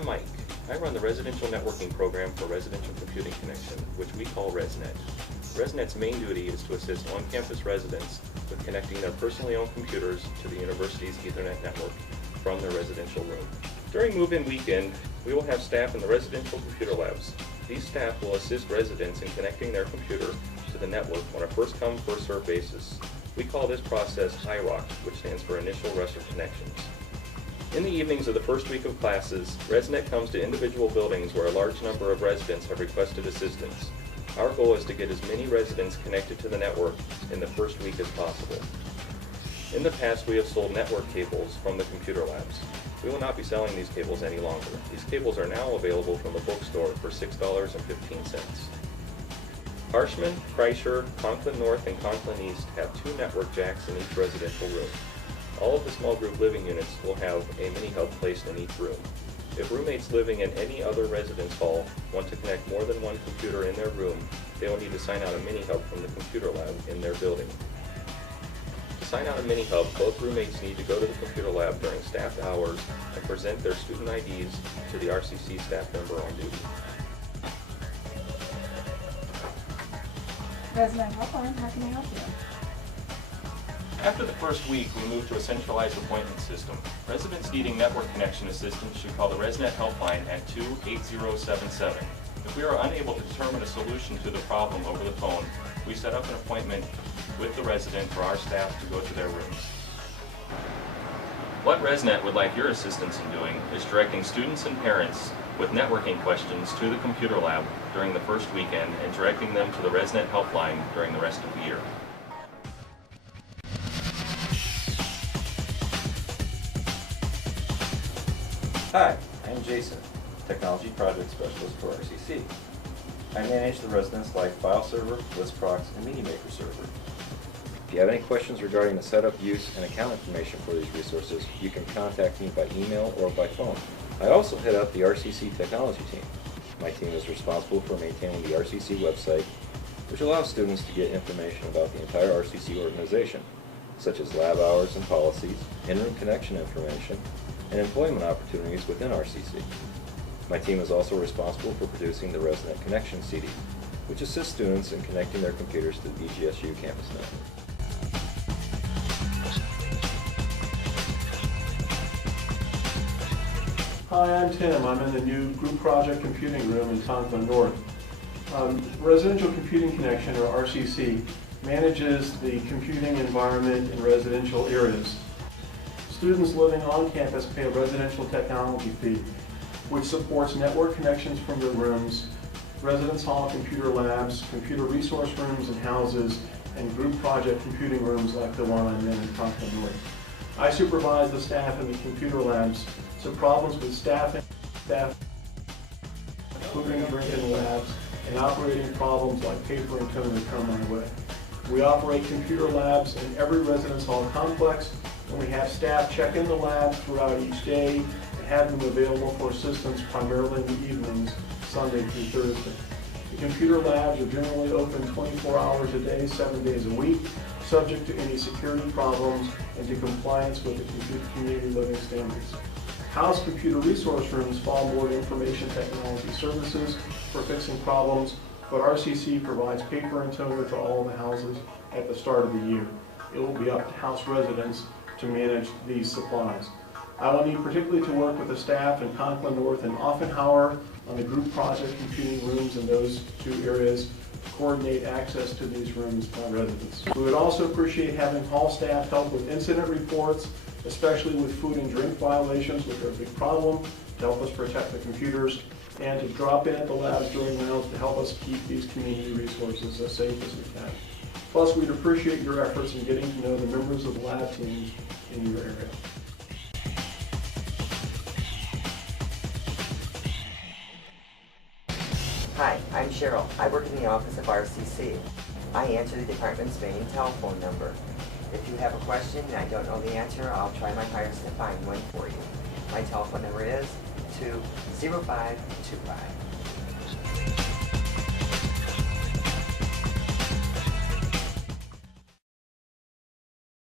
I'm Mike. I run the residential networking program for Residential Computing Connection, which we call ResNet. ResNet's main duty is to assist on-campus residents with connecting their personally owned computers to the university's Ethernet network from their residential room. During move-in weekend, we will have staff in the residential computer labs. These staff will assist residents in connecting their computer to the network on a first-come, first-served basis. We call this process IROC, which stands for Initial Rest Connections. In the evenings of the first week of classes, ResNet comes to individual buildings where a large number of residents have requested assistance. Our goal is to get as many residents connected to the network in the first week as possible. In the past, we have sold network cables from the computer labs. We will not be selling these cables any longer. These cables are now available from the bookstore for $6.15. Harshman, Kreischer, Conklin North, and Conklin East have 2 network jacks in each residential room. All of the small group living units will have a mini-hub placed in each room. If roommates living in any other residence hall want to connect more than one computer in their room, they will need to sign out a mini-hub from the computer lab in their building. To sign out a mini-hub, both roommates need to go to the computer lab during staffed hours and present their student IDs to the RCC staff member on duty. Resident Helpline, how can I help you? After the first week, we moved to a centralized appointment system. Residents needing network connection assistance should call the ResNet helpline at 28077. If we are unable to determine a solution to the problem over the phone, we set up an appointment with the resident for our staff to go to their rooms. What ResNet would like your assistance in doing is directing students and parents with networking questions to the computer lab during the first weekend and directing them to the ResNet helpline during the rest of the year. Hi, I'm Jason, Technology Project Specialist for RCC. I manage the Residence Life File Server, ListProx, and MediaMaker server. If you have any questions regarding the setup, use, and account information for these resources, you can contact me by email or by phone. I also head up the RCC Technology team. My team is responsible for maintaining the RCC website, which allows students to get information about the entire RCC organization, such as lab hours and policies, in-room connection information, and employment opportunities within RCC. My team is also responsible for producing the ResNet Connection CD, which assists students in connecting their computers to the BGSU campus network. Hi, I'm Tim. I'm in the new Group Project Computing Room in Conklin North. Residential Computing Connection, or RCC, manages the computing environment in residential areas. Students living on campus pay a residential technology fee, which supports network connections from their rooms, residence hall computer labs, computer resource rooms and houses, and group project computing rooms like the one I'm in Conklin North. I supervise the staff in the computer labs, so problems with staff, food and drink in labs, and operating problems like paper and toner come my way. We operate computer labs in every residence hall complex, and we have staff check in the labs throughout each day and have them available for assistance primarily in the evenings, Sunday through Thursday. The computer labs are generally open 24 hours a day, 7 days a week, subject to any security problems and to compliance with the community living standards. House computer resource rooms fall more to information technology services for fixing problems, but RCC provides paper and toner to all the houses at the start of the year. It will be up to house residents to manage these supplies. I will need particularly to work with the staff in Conklin North and Offenhauer on the group project computing rooms in those 2 areas to coordinate access to these rooms by residents. We would also appreciate having hall staff help with incident reports, especially with food and drink violations, which are a big problem, to help us protect the computers, and to drop in at the labs during rounds to help us keep these community resources as safe as we can. Plus, we'd appreciate your efforts in getting to know the members of the lab teams in your area. Hi, I'm Cheryl. I work in the office of RCC. I answer the department's main telephone number. If you have a question and I don't know the answer, I'll try my hardest to find one for you. My telephone number is 20525.